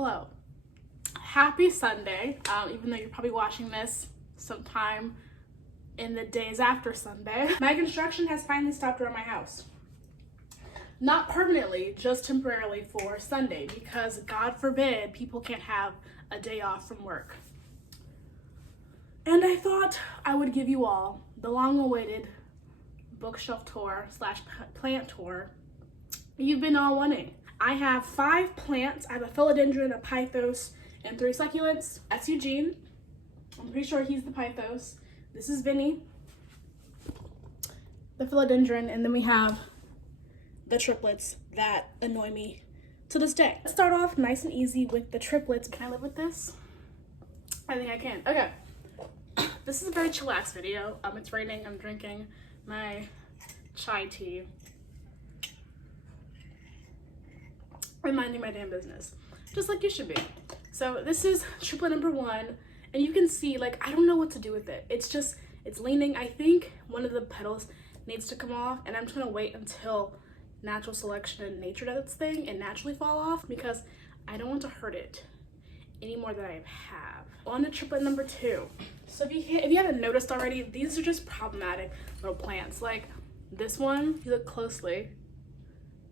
Hello. Happy Sunday, even though you're probably watching this sometime in the days after Sunday. My construction has finally stopped around my house. Not permanently, just temporarily for Sunday, because God forbid people can't have a day off from work. And I thought I would give you all the long-awaited bookshelf tour slash plant tour you've been all wanting. I have 5 plants. I have a philodendron, a pythos, and 3 succulents. That's Eugene. I'm pretty sure he's the pythos. This is Vinny, the philodendron, and then we have the triplets that annoy me to this day. Let's start off nice and easy with the triplets. Can I live with this? I think I can. Okay. This is a very chillax video. It's raining. I'm drinking my chai tea. Minding my damn business, just like you should be. So this is triplet number 1, and you can see, like, I don't know what to do with it. It's leaning. I think one of the petals needs to come off, and I'm just gonna wait until natural selection and nature does its thing and naturally fall off, because I don't want to hurt it any more than I have. On to triplet number 2. So if you haven't noticed already, these are just problematic little plants. Like this one, if you look closely,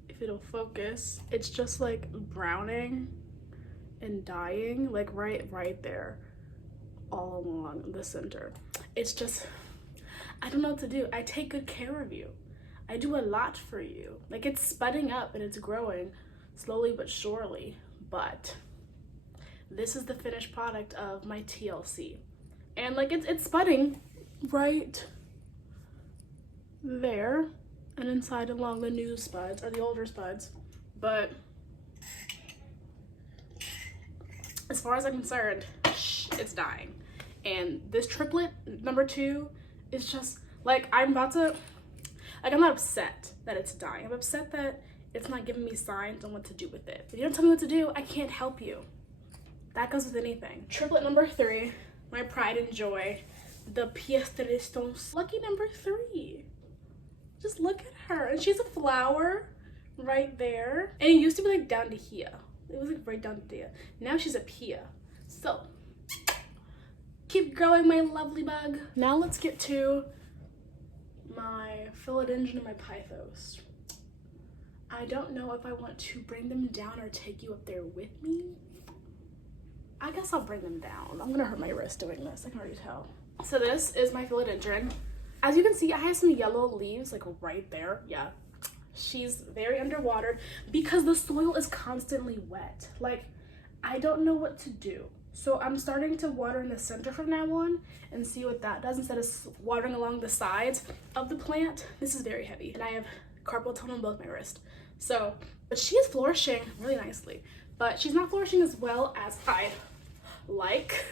if it'll focus, it's just like browning and dying, like right there all along the center. It's just, I don't know what to do. I take good care of you. I do a lot for you. Like, it's spudding up and it's growing slowly but surely, but this is the finished product of my TLC. And like it's spudding right there and inside along the new spuds, or the older spuds. But as far as I'm concerned, it's dying. And this triplet number 2 is just like, I'm not upset that it's dying. I'm upset that it's not giving me signs on what to do with it. If you don't tell me what to do, I can't help you. That goes with anything. Triplet number 3, my pride and joy, the pièce de résistance. Lucky number 3. Just look at her, and she's a flower right there. And it used to be like down to here. It was like right down to here. Now she's up here. So keep growing, my lovely bug. Now let's get to my philodendron and my pythos. I don't know if I want to bring them down or take you up there with me. I guess I'll bring them down. I'm gonna hurt my wrist doing this, I can already tell. So this is my philodendron. As you can see, I have some yellow leaves like right there. Yeah, she's very underwatered because the soil is constantly wet. Like, I don't know what to do. So I'm starting to water in the center from now on and see what that does instead of watering along the sides of the plant. This is very heavy, and I have carpal tunnel on both my wrists. So, but she is flourishing really nicely, but she's not flourishing as well as I'd like.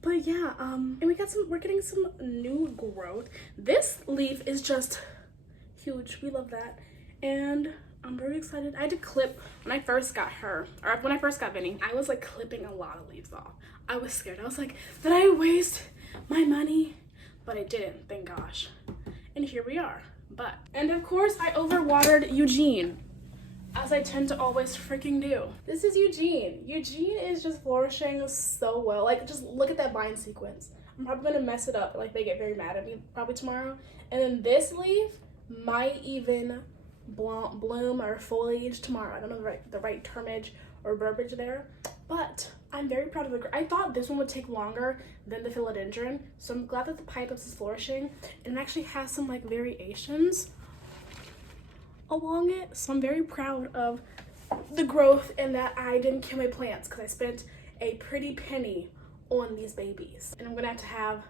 But yeah, and we're getting some new growth. This leaf is just huge. We love that. And I'm very excited. I had to clip, when I first got her, or when I first got Vinny, I was like clipping a lot of leaves off. I was scared. I was like, did I waste my money? But I didn't, thank gosh. And here we are. And of course I overwatered Eugene, as I tend to always freaking do. This is Eugene. Eugene is just flourishing so well. Like, just look at that vine sequence. I'm probably gonna mess it up, like they get very mad at me probably tomorrow. And then this leaf might even bloom or foliage tomorrow. I don't know the right termage or verbiage there, but I'm very proud of the. I thought this one would take longer than the philodendron, so I'm glad that the pythos is flourishing, and it actually has some like variations along it. So I'm very proud of the growth and that I didn't kill my plants, because I spent a pretty penny on these babies, and I'm gonna have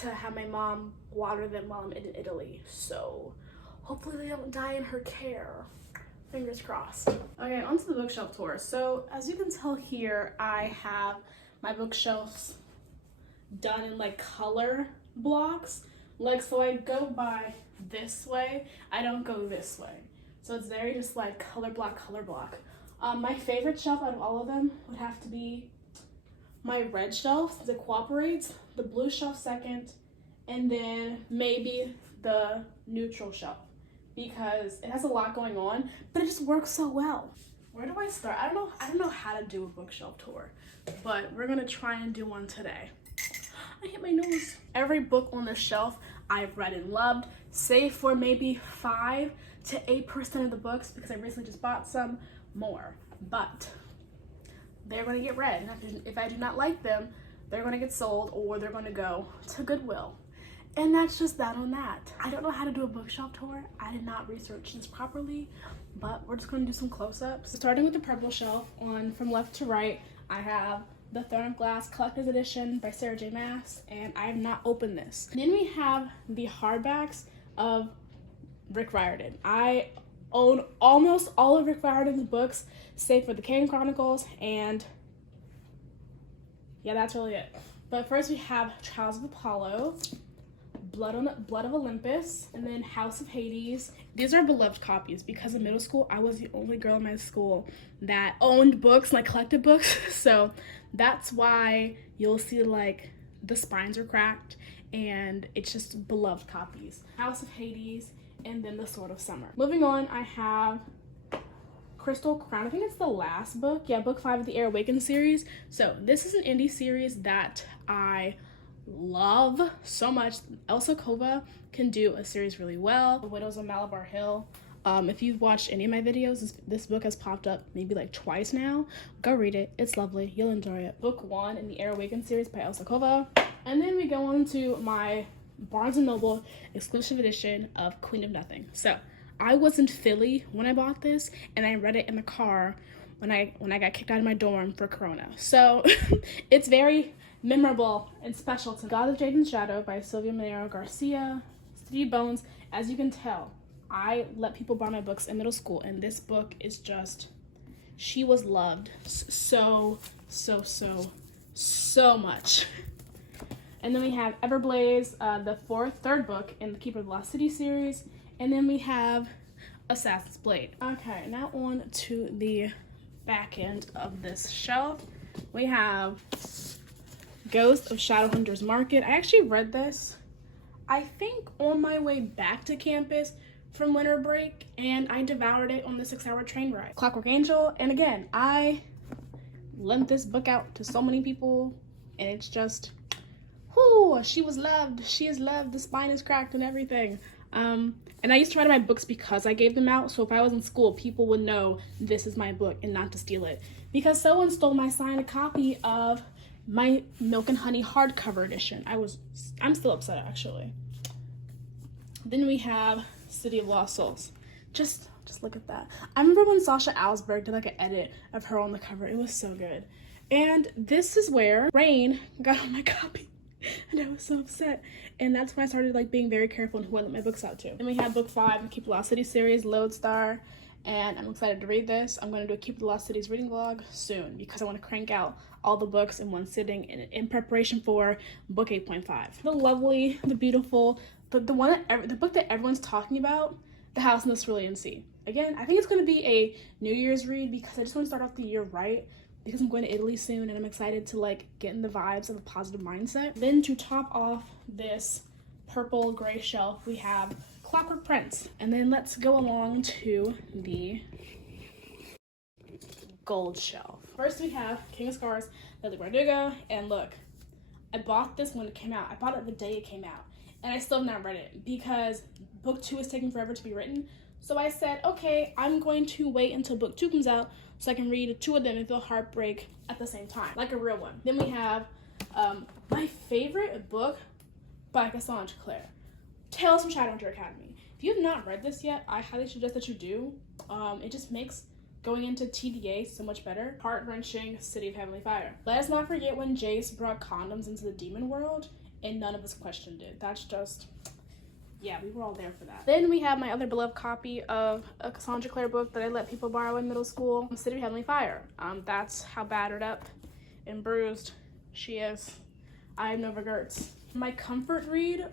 to have my mom water them while I'm in Italy. So hopefully they don't die in her care. Fingers crossed. Okay, on to the bookshelf tour. So as you can tell here, I have my bookshelves done in like color blocks. Like, so I go by this way, I don't go this way. So it's very just like color block. My favorite shelf out of all of them would have to be my red shelf that cooperates, the blue shelf second, and then maybe the neutral shelf, because it has a lot going on, but it just works so well. Where do I start? I don't know how to do a bookshelf tour, but we're gonna try and do one today. I hit my nose. Every book on the shelf I've read and loved, save for maybe 5 to 8% of the books because I recently just bought some more. But they're gonna get read, and if I do not like them, they're gonna get sold or they're gonna go to Goodwill. And that's just that on that. I don't know how to do a bookshelf tour. I did not research this properly, but we're just gonna do some close-ups. Starting with the purple shelf, from left to right, I have The Throne of Glass Collector's Edition by Sarah J. Maas, and I have not opened this. And then we have the hardbacks of Rick Riordan. I own almost all of Rick Riordan's books, save for the Kane Chronicles, and yeah, that's really it. But first we have Trials of Apollo, Blood of Olympus, and then House of Hades. These are beloved copies because in middle school, I was the only girl in my school that owned books, like collected books. So that's why you'll see like the spines are cracked and it's just beloved copies. House of Hades, and then The Sword of Summer. Moving on, I have Crystal Crown. I think it's the last book. Yeah, book 5 of the Air Awakened series. So this is an indie series that I love so much. Elsa Kova can do a series really well. The Widows of Malabar Hill. If you've watched any of my videos, this book has popped up maybe like twice now. Go read it. It's lovely. You'll enjoy it. Book 1 in the Air Awakened series by Elsa Kova. And then we go on to my Barnes & Noble exclusive edition of Queen of Nothing. So I was in Philly when I bought this, and I read it in the car when I got kicked out of my dorm for Corona. So it's very memorable and special to God of Jade and Shadow by Sylvia Minero Garcia, City Bones. As you can tell, I let people buy my books in middle school, and this book is just, she was loved so much. And then we have Everblaze, the third book in the Keeper of the Lost City series. And then we have Assassin's Blade. Okay, now on to the back end of this shelf. We have Ghost of Shadowhunter's Market. I actually read this, I think, on my way back to campus from winter break, and I devoured it on the 6-hour train ride. Clockwork Angel, and again, I lent this book out to so many people, and it's just, whoo, she was loved. She is loved. The spine is cracked and everything. And I used to write my books because I gave them out, so if I was in school, people would know this is my book and not to steal it. Because someone stole my signed copy of my Milk and Honey hardcover edition. I'm still upset, actually. Then we have City of Lost Souls. Just look at that. I remember when Sasha Alsberg did like an edit of her on the cover. It was so good. And this is where Rain got on my copy. And I was so upset. And that's when I started like being very careful on who I let my books out to. Then we have book 5 in Keep the Lost City series, Lodestar. And I'm excited to read this. I'm going to do a Keep the Lost Cities reading vlog soon because I want to crank out all the books in one sitting in preparation for book 8.5. The lovely, the beautiful, the book that everyone's talking about, The House in the Cerulean Sea. Again, I think it's going to be a New Year's read because I just want to start off the year right, because I'm going to Italy soon and I'm excited to like get in the vibes of a positive mindset. Then to top off this purple gray shelf, we have Clockwork Prince. And then let's go along to the gold shelf. First we have King of Scars, Lily Bardugo, and look, I bought this when it came out. I bought it the day it came out, and I still have not read it because book 2 is taking forever to be written. So I said, okay, I'm going to wait until book 2 comes out so I can read 2 of them and feel heartbreak at the same time, like a real one. Then we have my favorite book by Cassandra Clare, Tales from Shadowhunter Academy. If you have not read this yet, I highly suggest that you do. It just makes going into TDA so much better. Heart-wrenching City of Heavenly Fire. Let us not forget when Jace brought condoms into the demon world and none of us questioned it. That's just, yeah, we were all there for that. Then we have my other beloved copy of a Cassandra Clare book that I let people borrow in middle school, City of Heavenly Fire. That's how battered up and bruised she is. I have no regrets. My comfort read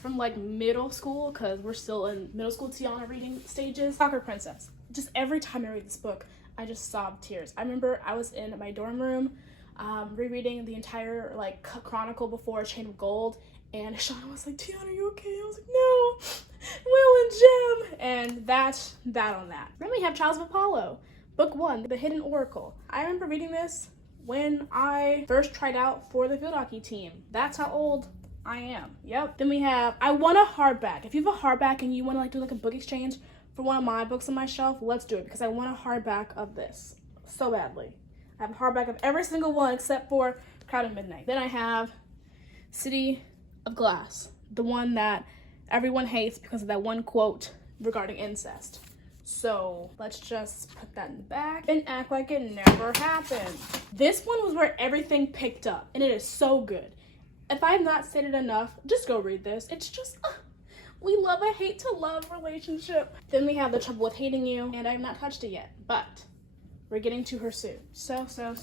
from like middle school, because we're still in middle school Tiana reading stages, Soccer Princess. Just every time I read this book, I just sob tears. I remember I was in my dorm room rereading the entire like chronicle before Chain of Gold, and Shauna was like, Tiana, are you okay? I was like, no, Will and Jim. And that's that on that. Then we have Trials of Apollo Book 1, The Hidden Oracle. I remember reading this when I first tried out for the field hockey team. That's how old I am. Yep. Then we have, I want a hardback. If you have a hardback and you want to like do like a book exchange for one of my books on my shelf, let's do it, because I want a hardback of this so badly. I have a hardback of every single one except for Crowd of Midnight. Then I have City of Glass, the one that everyone hates because of that one quote regarding incest. So let's just put that in the back and act like it never happened. This one was where everything picked up, and it is so good. If I have not said it enough, just go read this. It's just, we love a hate to love relationship. Then we have The Trouble with Hating You, and I have not touched it yet, but we're getting to her soon. So soon.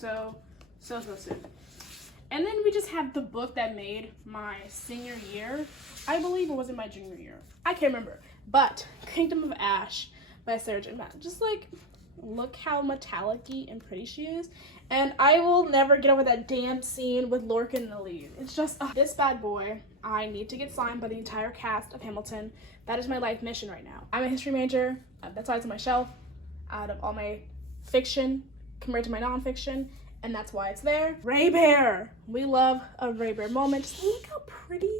And then we just have the book that made my senior year, I believe, or was it my junior year? I can't remember. But Kingdom of Ash by Sarah J. Maas. Just like, look how metallic-y and pretty she is. And I will never get over that damn scene with Lorcan in the lead. It's just, this bad boy, I need to get signed by the entire cast of Hamilton. That is my life mission right now. I'm a history major. That's why it's on my shelf out of all my fiction compared to my nonfiction. And that's why it's there. Ray Bear. We love a Ray Bear moment. Just look how pretty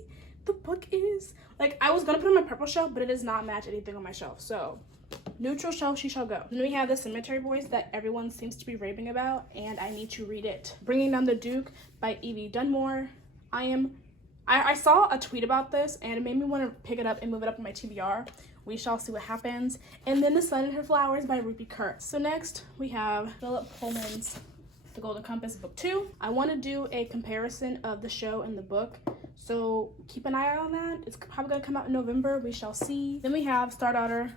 the book is. Like, I was gonna put it on my purple shelf, but it does not match anything on my shelf. So, neutral shelf she shall go. Then we have the Cemetery Boys that everyone seems to be raving about, and I need to read it. Bringing Down the Duke by Evie Dunmore. I saw a tweet about this, and it made me want to pick it up and move it up in my TBR. We shall see what happens. And then The Sun and Her Flowers by Rupi Kaur. So next, we have Philip Pullman's The Golden Compass, Book 2. I want to do a comparison of the show and the book, so keep an eye out on that. It's probably going to come out in November. We shall see. Then we have Star Daughter,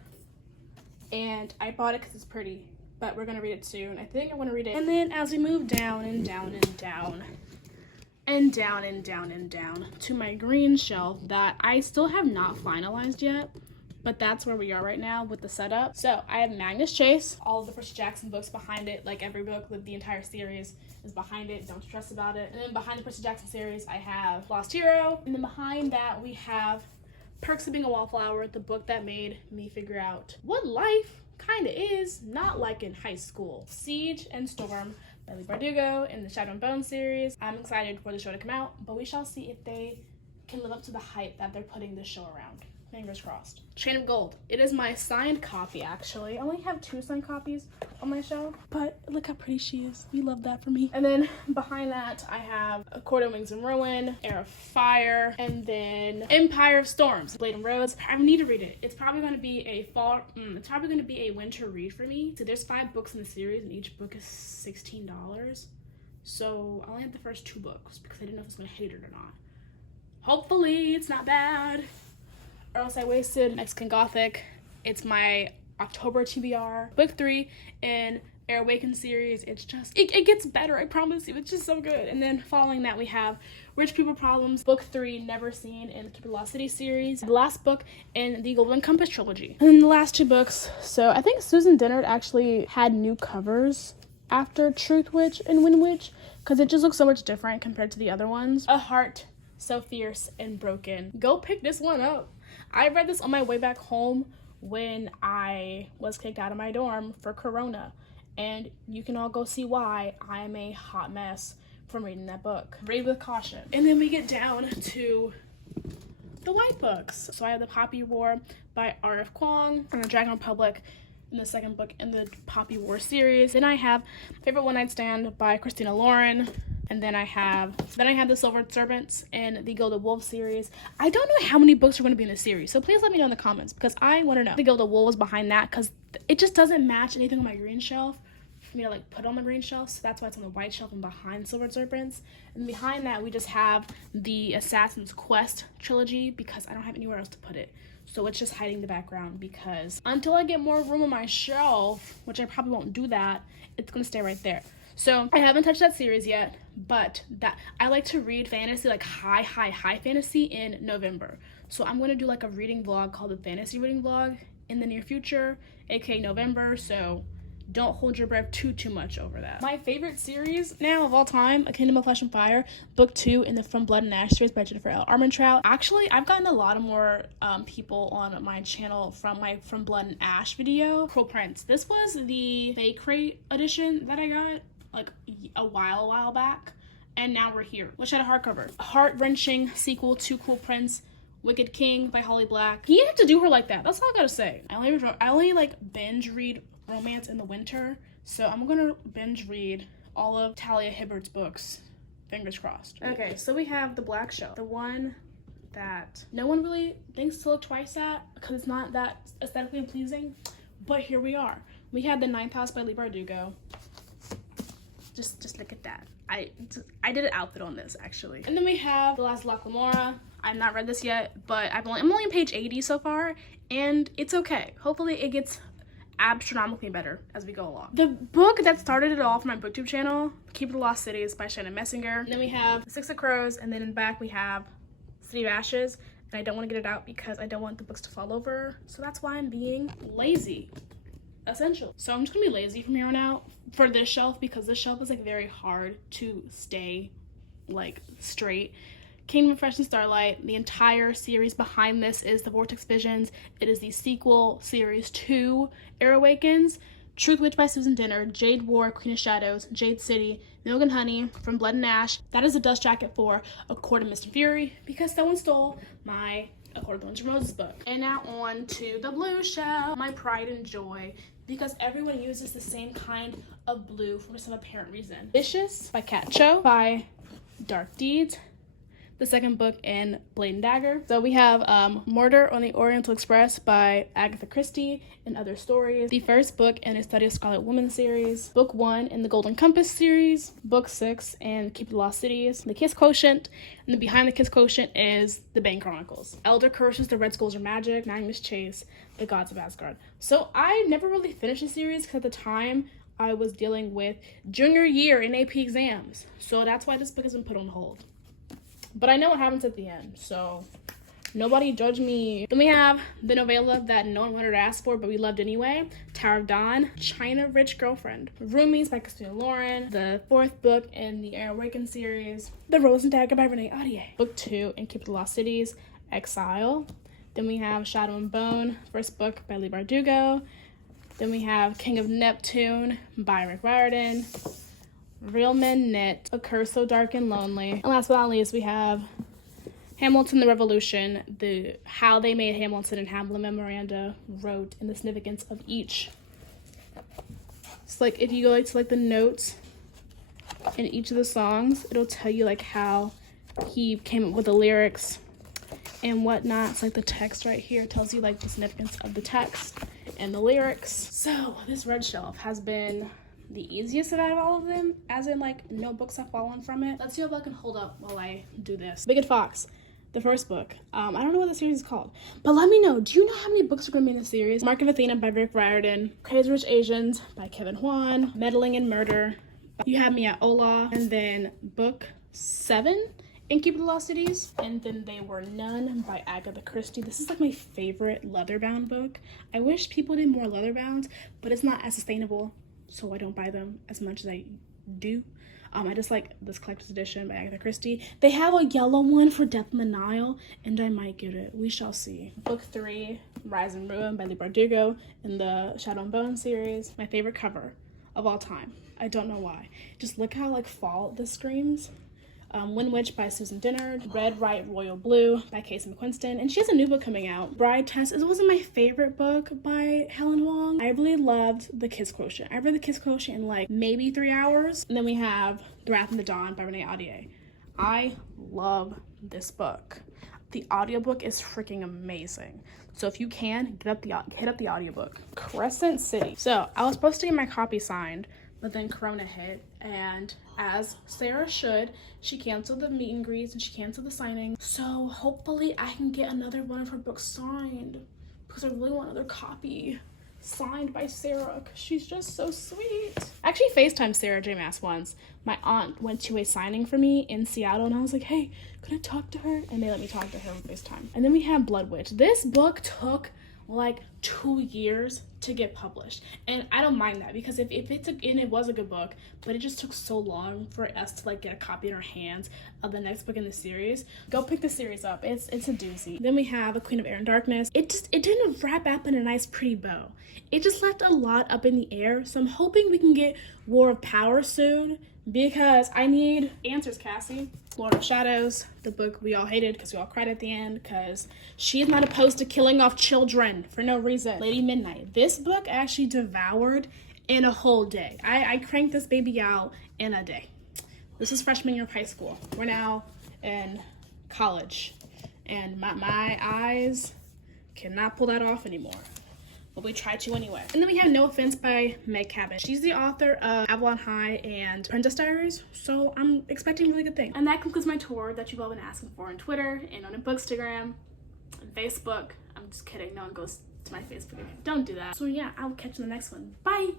and I bought it because it's pretty, but we're going to read it soon. I think I want to read it. And then as we move down and down and down and down and down and down to my green shelf that I still have not finalized yet, but that's where we are right now with the setup. So I have Magnus Chase, all of the Percy Jackson books behind it, like every book with the entire series is behind it. Don't stress about it. And then behind the Percy Jackson series, I have Lost Hero. And then behind that, we have Perks of Being a Wallflower, the book that made me figure out what life kind of is not like in high school. Siege and Storm by Leigh Bardugo in the Shadow and Bone series. I'm excited for the show to come out, but we shall see if they can live up to the hype that they're putting this show around. Fingers crossed. Chain of Gold. It is my signed copy, actually. I only have 2 signed copies on my shelf, but look how pretty she is. We love that for me. And then behind that, I have A Court of Wings and Ruin, Heir of Fire, and then Empire of Storms, Blade and Rose. I need to read it. It's probably going to be a it's probably going to be a winter read for me. So there's 5 books in the series, and each book is $16. So I only have the first 2 books because I didn't know if I was going to hate it or not. Hopefully, it's not bad. Or Else I Wasted, Mexican Gothic. It's my October TBR. Book 3 in Air Awakened series. It's just, it gets better, I promise you. It's just so good. And then following that, we have Rich People Problems, Book 3, Never Seen in the Keeper Lost City series. The last book in the Golden Compass trilogy. And then the last 2 books. So I think Susan Dennard actually had new covers after Truth Witch and Wind Witch, because it just looks so much different compared to the other ones. A Heart So Fierce and Broken. Go pick this one up. I read this on my way back home when I was kicked out of my dorm for Corona, and you can all go see why I'm a hot mess from reading that book. Read with caution. And then we get down to the white books. So I have The Poppy War by R.F. Kuang and The Dragon Republic in the 2nd book in the Poppy War series. Then I have Favorite One Night Stand by Christina Lauren. And then I have The Silver Serpents in the Gilded Wolf series. I don't know how many books are going to be in the series, so please let me know in the comments, because I want to know. The Gilded Wolf was behind that because it just doesn't match anything on my green shelf for me to like put on the green shelf, so that's why it's on the white shelf and behind Silver Serpents. And behind that, we just have the Assassin's Quest trilogy because I don't have anywhere else to put it. So it's just hiding the background because until I get more room on my shelf, which I probably won't do that, it's going to stay right there. So I haven't touched that series yet, but that I like to read fantasy, like high fantasy in November. So I'm going to do like a reading vlog called the Fantasy Reading Vlog in the near future, aka November. So don't hold your breath too much over that. My favorite series now of all time, A Kingdom of Flesh and Fire, book 2 in the From Blood and Ash series by Jennifer L. Armentrout. Actually, I've gotten a lot of more people on my channel from my From Blood and Ash video. Cool prints. This was the fake crate edition that I got like a while back, and now we're here. Which had a hardcover. A heart-wrenching sequel to Cool Prince, Wicked King by Holly Black. He had to do her like that. That's all I gotta say. I only like binge read romance in the winter, so I'm gonna binge read all of Talia Hibbert's books. Fingers crossed. Okay, so we have the Black Shelf, the one that no one really thinks to look twice at because it's not that aesthetically pleasing, but here we are. We had The Ninth House by Leigh Bardugo. Just look at that. I did an outfit on this actually. And then we have The Last of La Clamora. I've not read this yet, but I'm only on page 80 so far, and it's okay. Hopefully it gets astronomically better as we go along. The book that started it all for my booktube channel, Keep the Lost Cities by Shannon Messinger. And then we have Six of Crows, and then in the back we have City of Ashes, and I don't want to get it out because I don't want the books to fall over, so that's why I'm being lazy, essentially. So I'm just gonna be lazy from here on out for this shelf, because this shelf is like very hard to stay like straight. Kingdom of Fresh and Starlight, the entire series behind this is the Vortex Visions. It is the sequel series to Air Awakens, Truth Witch by Susan Dinner, Jade War, Queen of Shadows, Jade City, Milk and Honey, From Blood and Ash. That is a dust jacket for A Court of Mist and Fury, because someone stole my A Court of Thorns and Roses book. And now on to the blue shelf, my pride and joy, because everyone uses the same kind of blue for some apparent reason. Vicious by Kat Cho, by Dark Deeds, the second book in Blade and Dagger. So we have Murder on the Oriental Express by Agatha Christie and Other Stories, the first book in a Study of Scarlet Woman series, book 1 in the Golden Compass series, book 6 in Keep the Lost Cities, The Kiss Quotient, and then behind the Kiss Quotient is The Bane Chronicles, Elder Curses, The Red Skulls Are Magic, Magnus Chase, The Gods of Asgard. So I never really finished the series because at the time I was dealing with junior year in AP exams, so that's why this book has been put on hold. But I know what happens at the end, so nobody judge me. Then we have the novella that no one wanted to ask for, but we loved anyway, Tower of Dawn, China Rich Girlfriend, Roomies by Christina Lauren, the 4th book in the Air Awakened series, The Rose and Dagger by Renee Audier, book 2 in Keep the Lost Cities, Exile. Then we have Shadow and Bone, 1st book by Leigh Bardugo. Then we have King of Neptune by Rick Riordan, Real Men Knit, A Curse So Dark and Lonely. And last but not least, we have Hamilton the Revolution, how they made Hamilton and Hamlet Memoranda wrote, and the significance of each. It's like if you go like to like the notes in each of the songs, it'll tell you like how he came up with the lyrics and whatnot. It's like the text right here tells you like the significance of the text and the lyrics. So this red shelf has been the easiest out of all of them, as in like no books have fallen from it. Let's see if I can hold up while I do this. Wicked Fox, the 1st book. I don't know what the series is called, but let me know, do you know how many books are going to be in the series? Mark of Athena by Rick Riordan, Crazy Rich Asians by Kevin Huan, Meddling in Murder, You Had Me at Ola, and then book 7 in Keep the Lost Cities, and then They Were None by Agatha Christie. This is like my favorite leather-bound book. I wish people did more leather-bound, but it's not as sustainable, so I don't buy them as much as I do. I just like this collector's edition by Agatha Christie. They have a yellow one for Death on the Nile, and I might get it. We shall see. Book 3, Rise and Ruin by Leigh Bardugo in the Shadow and Bone series. My favorite cover of all time. I don't know why. Just look how like fall this screams. Wind Witch by Susan Dinner, Red, White, Royal Blue by Casey McQuiston, and she has a new book coming out, Bride Test. It wasn't my favorite book by Helen Wong. I really loved The Kiss Quotient. I read The Kiss Quotient in like maybe 3 hours. And then we have The Wrath and the Dawn by Renee Audier. I love this book. The audiobook is freaking amazing. So if you can, hit up the audiobook. Crescent City. So I was supposed to get my copy signed, but then Corona hit, and as Sarah should, she canceled the meet and greets and she canceled the signing. So hopefully I can get another one of her books signed, because I really want another copy signed by Sarah, because she's just so sweet. I actually FaceTimed Sarah J. Maas once. My aunt went to a signing for me in Seattle, and I was like, hey, could I talk to her? And they let me talk to her on FaceTime. And then we have Blood Witch. This book took like 2 years to get published. And I don't mind that, because if it's and it was a good book, but it just took so long for us to like get a copy in our hands of the next book in the series. Go pick the series up. It's a doozy. Then we have The Queen of Air and Darkness. It didn't wrap up in a nice pretty bow. It just left a lot up in the air. So I'm hoping we can get War of Power soon, because I need answers, Cassie. Lord of Shadows, the book we all hated because we all cried at the end, because she is not opposed to killing off children for no reason. Lady Midnight. This book I actually devoured in a whole day. I cranked this baby out in a day. This is freshman year of high school. We're now in college, and my eyes cannot pull that off anymore. But we try to anyway. And then we have No Offense by Meg Cabot. She's the author of Avalon High and Princess Diaries, so I'm expecting really good things. And that concludes my tour that you've all been asking for on Twitter and on Bookstagram and Facebook. I'm just kidding, no one goes to my Facebook account. Don't do that. So yeah, I'll catch you in the next one. Bye!